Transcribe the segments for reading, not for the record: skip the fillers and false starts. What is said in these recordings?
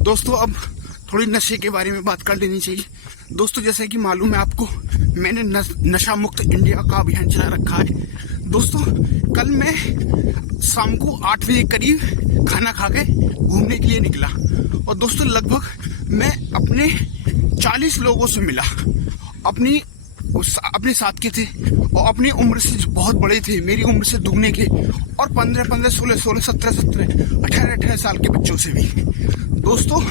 दोस्तों अब थोड़ी नशे के बारे में बात कर लेनी चाहिए। दोस्तों जैसे कि मालूम है आपको, मैंने नशा मुक्त इंडिया का अभियान चला रखा है। दोस्तों कल मैं शाम को 8 बजे करीब खाना खा के घूमने के लिए निकला और दोस्तों लगभग मैं अपने 40 लोगों से मिला। अपने साथ के थे और अपनी उम्र से बहुत बड़े थे, मेरी उम्र से दुगने के, और 15, 16, 17, 18 साल के बच्चों से भी। दोस्तों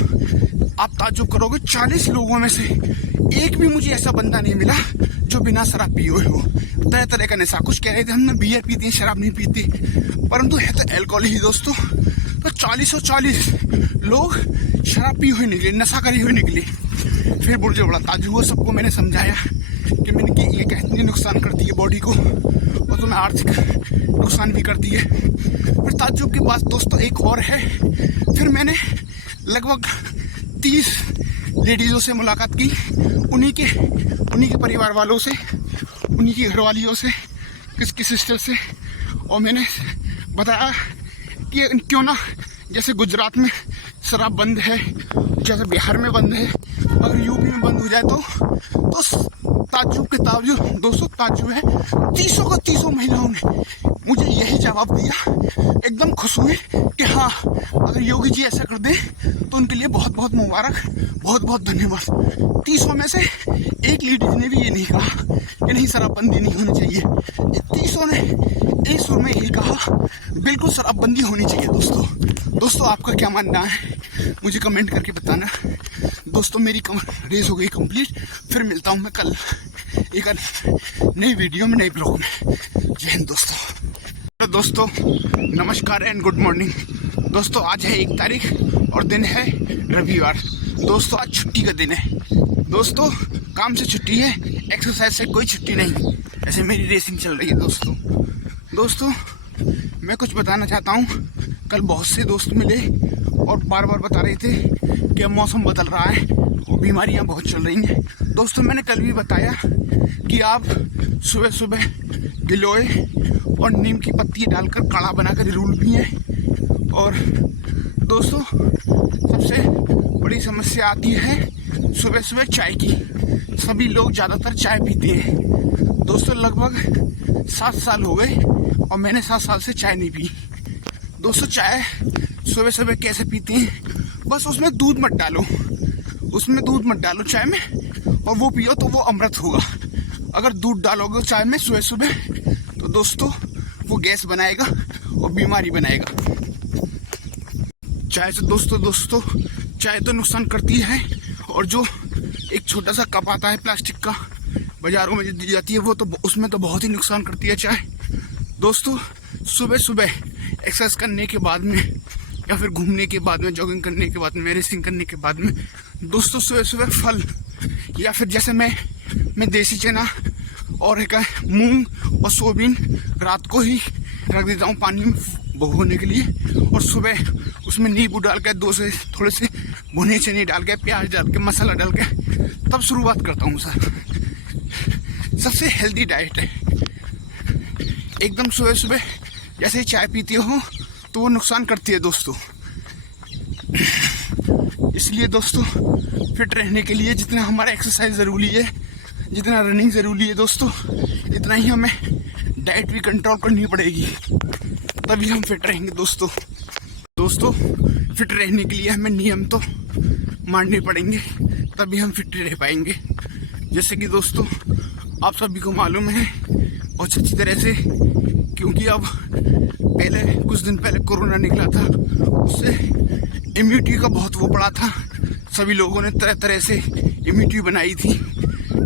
आप ताज्जुब करोगे, 40 लोगों में से एक भी मुझे ऐसा बंदा नहीं मिला जो बिना शराब पिए हुए हो। तरह तरह का नशा, कुछ कह रहे थे हमने बियर पीती है, शराब नहीं पीती, परंतु है तो अल्कोहल ही दोस्तों। तो 40 लोग शराब पिए हुए निकले, नशा करे हुए निकले। फिर मुझे बड़ा ताज्जुब हुआ, सबको मैंने समझाया कि मैंने कि ये कितनी नुकसान करती है बॉडी को और तुम्हें आर्थिक नुकसान भी करती है। फिर ताज्जुब के पास दोस्तों एक और है, फिर मैंने लगभग 30 लेडीज़ों से मुलाकात की, उन्हीं के परिवार वालों से, उन्हीं की घरवालियों से, किसकी सिस्टर से, और मैंने बताया कि क्यों ना जैसे गुजरात में शराब बंद है, जैसे बिहार में बंद है, अगर यूपी में बंद हो जाए तो ताज्जुब के ताज्जुब दोस्तों, ताज्जुब है 30 महिलाओं ने मुझे यही जवाब दिया। एकदम खुश हुए कि हाँ, अगर योगी जी ऐसा कर दे तो उनके लिए बहुत बहुत मुबारक, बहुत बहुत धन्यवाद। 30 में से एक लेडीज ने भी ये नहीं कहा कि नहीं शराबबंदी नहीं होनी चाहिए। 30 ने एक सुर में यही कहा बिल्कुल शराबबंदी होनी चाहिए। दोस्तों आपका क्या मानना है मुझे कमेंट करके बताना। दोस्तों मेरी रेस हो गई कंप्लीट। फिर मिलता हूँ मैं कल एक नई वीडियो में, नई ब्लॉग में। जय हिंद दोस्तों नमस्कार एंड गुड मॉर्निंग। दोस्तों आज है 1 तारीख और दिन है रविवार। दोस्तों आज छुट्टी का दिन है। दोस्तों काम से छुट्टी है, एक्सरसाइज से कोई छुट्टी नहीं। ऐसे मेरी रेसिंग चल रही है दोस्तों मैं कुछ बताना चाहता हूँ। कल बहुत से दोस्त मिले और बार बार बता रहे थे कि मौसम बदल रहा है और बीमारियाँ बहुत चल रही हैं। दोस्तों मैंने कल भी बताया कि आप सुबह सुबह गिलोय और नीम की पत्ती डालकर काढ़ा बनाकर जरूर पिएं। और दोस्तों सबसे बड़ी समस्या आती है सुबह सुबह चाय की। सभी लोग ज़्यादातर चाय पीते हैं। दोस्तों लगभग 7 साल हो गए और मैंने 7 साल से चाय नहीं पी। दोस्तों चाय सुबह सुबह कैसे पीते हैं, बस उसमें दूध मत डालो चाय में, और वो पियो तो वो अमृत होगा। अगर दूध डालोगे चाय में सुबह सुबह तो दोस्तों वो गैस बनाएगा और बीमारी बनाएगा। चाय से दोस्तों चाय तो नुकसान करती है, और जो एक छोटा सा कप आता है प्लास्टिक का बाजारों में दी जाती है, वो तो उसमें तो बहुत ही नुकसान करती है चाय। दोस्तों सुबह सुबह एक्सरसाइज करने के बाद में, या फिर घूमने के बाद में, जॉगिंग करने के बाद में, रेसिंग करने के बाद में दोस्तों सुबह सुबह फल, या फिर जैसे मैं देसी चना और एक मूंग और सोयाबीन रात को ही रख देता हूँ पानी में भिगोने के लिए, और सुबह उसमें नींबू डाल के, थोड़े से भुने चने डाल के, प्याज डाल के, मसाला डाल के तब शुरुआत करता हूँ सर। सबसे हेल्दी डाइट है। एकदम सुबह सुबह जैसे ही चाय पीते हो तो वो नुकसान करती है दोस्तों। इसलिए दोस्तों फिट रहने के लिए जितना हमारा एक्सरसाइज ज़रूरी है, जितना रनिंग ज़रूरी है दोस्तों, इतना ही हमें डाइट भी कंट्रोल करनी पड़ेगी, तभी हम फिट रहेंगे दोस्तों फिट रहने के लिए हमें नियम तो मानने पड़ेंगे, तभी हम फिट रह पाएंगे। जैसे कि दोस्तों आप सभी को मालूम है बहुत अच्छी तरह से, क्योंकि अब कुछ दिन पहले कोरोना निकला था, उससे इम्यूनिटी का बहुत वो पड़ा था। सभी लोगों ने तरह तरह से इम्यूनिटी बनाई थी।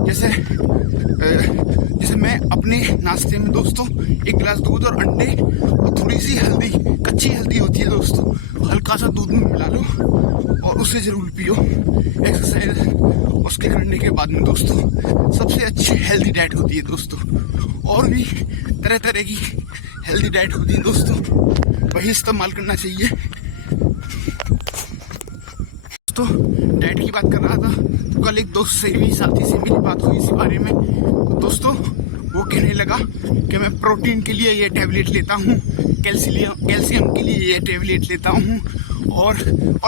जैसे मैं अपने नाश्ते में दोस्तों 1 गिलास दूध और अंडे और थोड़ी सी हल्दी, कच्ची हल्दी होती है दोस्तों, हल्का सा दूध में मिला लो और उसे ज़रूर पियो एक्सरसाइज उसके करने के बाद में दोस्तों। सबसे अच्छी हेल्दी डाइट होती है दोस्तों, और भी तरह तरह की हेल्दी डाइट होती है दोस्तों, वही इस्तेमाल करना चाहिए। दोस्तों डाइट की बात कर रहा था तो कल एक दोस्त से भी, साथी से मेरी बात हुई इसी बारे में। तो दोस्तों वो कहने लगा कि मैं प्रोटीन के लिए ये टैबलेट लेता हूँ, कैल्शियम के लिए ये टैबलेट लेता हूँ, और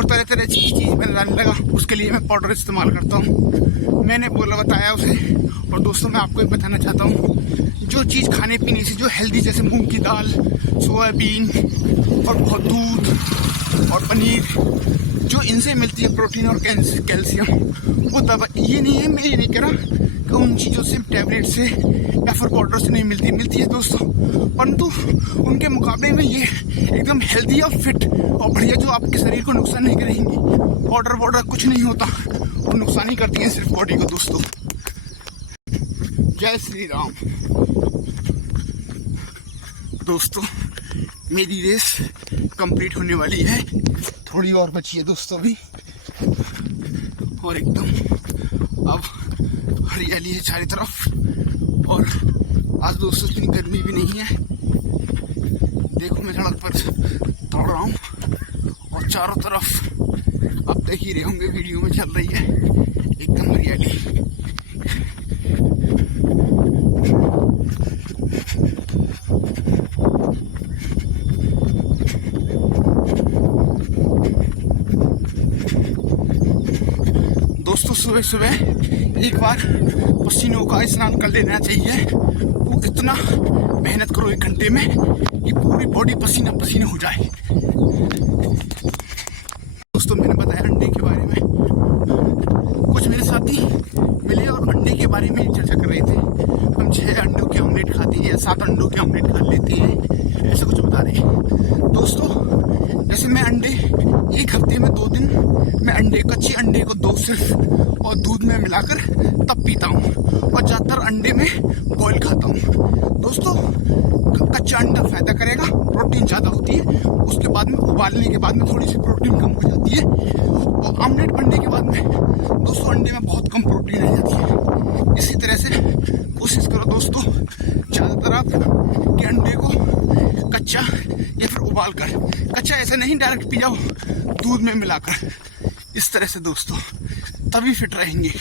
तरह तरह की चीज़ मैं लाने लगा। उसके लिए मैं पाउडर इस्तेमाल करता हूँ। मैंने बताया उसे। और दोस्तों मैं आपको एक बताना चाहता हूँ, जो चीज़ खाने पीने से जो हेल्दी, जैसे मूंग की दाल, सोयाबीन और बहुत दूध और पनीर, जो इनसे मिलती है प्रोटीन और कैल्शियम, वो दवा, ये नहीं है, मैं ये नहीं कह रहा कि उन चीज़ों से, टैबलेट से या फिर पाउडर से नहीं मिलती है दोस्तों, परंतु उनके मुकाबले में ये एकदम हेल्दी और फिट और बढ़िया, जो आपके शरीर को नुकसान नहीं करेंगी। पाउडर कुछ नहीं होता, वो नुकसान ही करती है सिर्फ बॉडी को दोस्तों। जय श्री राम। दोस्तों मेरी रेस कंप्लीट होने वाली है, थोड़ी और बची है दोस्तों अभी, और एकदम अब हरियाली है चारों तरफ। और आज दोस्तों इतनी गर्मी भी नहीं है। देखो मैं सड़क पर दौड़ रहा हूँ और चारों तरफ आप देख ही रहे होंगे, वीडियो में चल रही है एकदम हरियाली। दोस्तों सुबह सुबह एक बार पसीनों का स्नान कर लेना चाहिए। वो इतना मेहनत करो 1 घंटे में कि पूरी बॉडी पसीना पसीना हो जाए। दोस्तों मैंने बताया अंडे के बारे में, कुछ मेरे साथी मिले और अंडे के बारे में चर्चा कर रहे थे। हम 6 अंडों के ऑमलेट खाते हैं या 7 अंडों के ऑमलेट खा लेते हैं, ऐसा कुछ बता रहे हैं। दोस्तों जैसे मैं अंडे 1 हफ्ते में 2 दिन मैं कच्चे अंडे को 2 सिर्फ और दूध में मिलाकर तब पीता हूँ, और ज़्यादातर अंडे में बॉयल खाता हूँ। दोस्तों कच्चा अंडा फायदा करेगा, प्रोटीन ज़्यादा होती है, उसके बाद में उबालने के बाद में थोड़ी सी प्रोटीन कम हो जाती है, और ऑमलेट बनने के बाद में दोस्तों अंडे में बहुत कम प्रोटीन रह जाती है। इसी तरह से कोशिश करो दोस्तों, ज़्यादातर आप कि अंडे को कच्चा या फिर उबाल कर, कच्चा ऐसा नहीं डायरेक्ट पी जाओ दूध में मिलाकर, इस तरह से दोस्तों, तभी फिट रहेंगे।